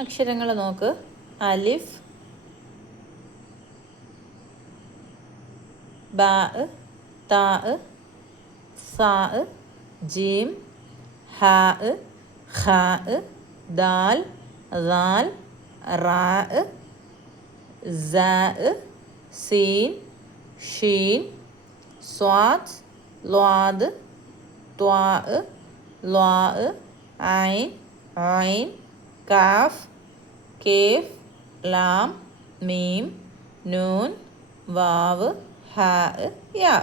അക്ഷരങ്ങൾ നോക്ക്. അലിഫ്, ബാ, താ, സാ, ജീം, ഹാ, ഖാ, ദാൽ, ദാൽ, റാ, സാ, സീൻ, ഷീൻ, സ്വാദ്, ളാദ്, ത്വാ, ളാ, ഐൻ, ഐൻ, കാഫ്, കേഫ്, ലാം, മീം, നൂൻ, വാവ്, ഹാ, യാ.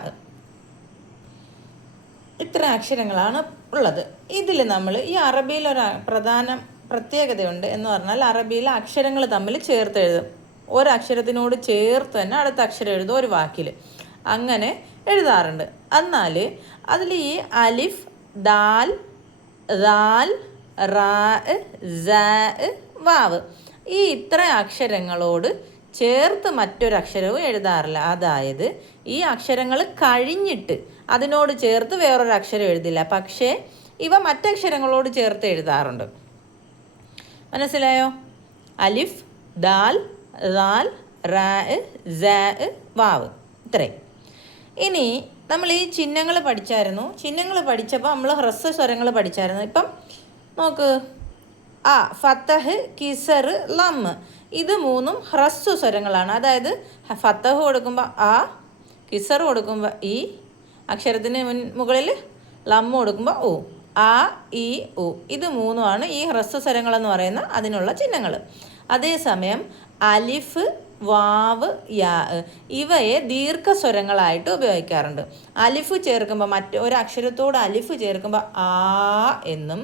ഇത്ര അക്ഷരങ്ങളാണ് ഉള്ളത്. ഇതിൽ നമ്മൾ ഈ അറബിയിൽ പ്രധാന പ്രത്യേകതയുണ്ട് എന്ന് പറഞ്ഞാൽ അറബിയിലെ അക്ഷരങ്ങൾ തമ്മിൽ ചേർത്ത് എഴുതും. ഒരക്ഷരത്തിനോട് ചേർത്ത് തന്നെ അടുത്ത അക്ഷരം എഴുതും ഒരു വാക്കിൽ. അങ്ങനെ എഴുതാറുണ്ട്. എന്നാൽ അതിൽ ഈ അലിഫ്, ദാൽ, ദാൽ, റാ, സാ, വാവ് ഈ ഇത്ര അക്ഷരങ്ങളോട് ചേർത്ത് മറ്റൊരക്ഷരവും എഴുതാറില്ല. അതായത് ഈ അക്ഷരങ്ങൾ കഴിഞ്ഞിട്ട് അതിനോട് ചേർത്ത് വേറൊരു അക്ഷരം എഴുതില്ല. പക്ഷേ ഇവ മറ്റക്ഷരങ്ങളോട് ചേർത്ത് എഴുതാറുണ്ട്. മനസ്സിലായോ? അലിഫ്, ദാൽ, ദാൽ, റാ, സാ, വാവ് ഇത്രയും. ഇനി നമ്മൾ ഈ ചിഹ്നങ്ങൾ പഠിച്ചായിരുന്നു. ചിഹ്നങ്ങൾ പഠിച്ചപ്പോൾ നമ്മൾ ഹ്രസ്വ സ്വരങ്ങൾ പഠിച്ചായിരുന്നു. ഇപ്പം നോക്ക്. ആ, ഫത്തഹ്, കിസർ, ലം ഇത് മൂന്നും ഹ്രസ്വ സ്വരങ്ങളാണ്. അതായത് ഫത്തഹ് കൊടുക്കുമ്പോൾ ആ, കിസർ കൊടുക്കുമ്പോൾ ഈ, അക്ഷരത്തിന് മുകളിൽ ലം കൊടുക്കുമ്പോൾ ഓ. ആ, ഈ, ഉ ഇത് മൂന്നുമാണ് ഈ ഹ്രസ്വ സ്വരങ്ങളെന്ന് പറയുന്ന അതിനുള്ള ചിഹ്നങ്ങൾ. അതേസമയം അലിഫ്, വാവ്, യാ ഇവയെ ദീർഘസ്വരങ്ങളായിട്ട് ഉപയോഗിക്കാറുണ്ട്. അലിഫ് ചേർക്കുമ്പോൾ ഒരു അക്ഷരത്തോട് അലിഫ് ചേർക്കുമ്പോൾ ആ എന്നും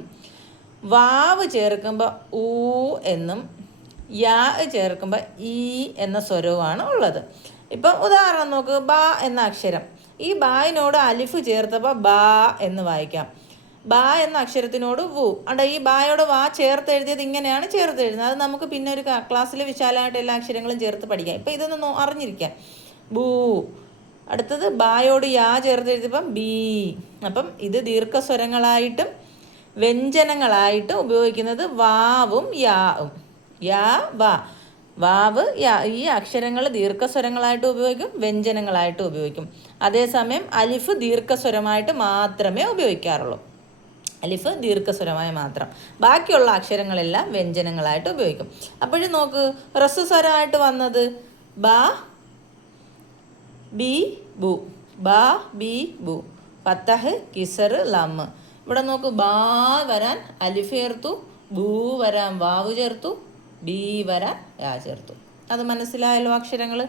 വാവ് ചേർക്കുമ്പോൾ ഊ എന്നും യാ ചേർക്കുമ്പോൾ ഈ എന്ന സ്വരവുമാണ് ഉള്ളത്. ഇപ്പം ഉദാഹരണം നോക്ക്. ബാ എന്ന അക്ഷരം, ഈ ബായിനോട് അലിഫ് ചേർത്തപ്പോൾ ബാ എന്ന് വായിക്കാം. ബാ എന്ന അക്ഷരത്തിനോട് വു. അണ്ട ഈ ബായോട് വാ ചേർത്ത് എഴുതിയത് ഇങ്ങനെയാണ് ചേർത്ത് എഴുതുന്നത്. അത് നമുക്ക് പിന്നെ ഒരു ക്ലാസ്സിൽ വിശാലമായിട്ട് എല്ലാ അക്ഷരങ്ങളും ചേർത്ത് പഠിക്കാം. ഇപ്പം ഇതൊന്ന് അറിഞ്ഞിരിക്കാം. ബൂ. അടുത്തത് ബായോട് യാ ചേർത്ത് എഴുതിയപ്പം ബീ. അപ്പം ഇത് ദീർഘസ്വരങ്ങളായിട്ടും വ്യഞ്ജനങ്ങളായിട്ടും ഉപയോഗിക്കുന്നത് വാവും യാവും. യാ, വാ. വാവ്, യാ ഈ അക്ഷരങ്ങൾ ദീർഘസ്വരങ്ങളായിട്ട് ഉപയോഗിക്കും, വ്യഞ്ജനങ്ങളായിട്ട് ഉപയോഗിക്കും. അതേസമയം അലിഫ് ദീർഘസ്വരമായിട്ട് മാത്രമേ ഉപയോഗിക്കാറുള്ളൂ. അലിഫ് ദീർഘസ്വരമായി മാത്രം. ബാക്കിയുള്ള അക്ഷരങ്ങളെല്ലാം വ്യഞ്ജനങ്ങളായിട്ട് ഉപയോഗിക്കും. അപ്പോഴും നോക്ക്, ഹ്രസ്വസ്വരമായിട്ട് വന്നത് ബാ, ബി, ബു. ബാ, ബി, ബു. ഫത്തഹ്, കിസർ, ലം. ഇവിടെ നോക്ക്. ബാ വരാൻ അലിഫ് ചേർത്തു, ബൂ വരാൻ വാവ് ചേർത്തു, ബി വരാൻ യാ ചേർത്തു. അത് മനസ്സിലായല്ലോ അക്ഷരങ്ങൾ?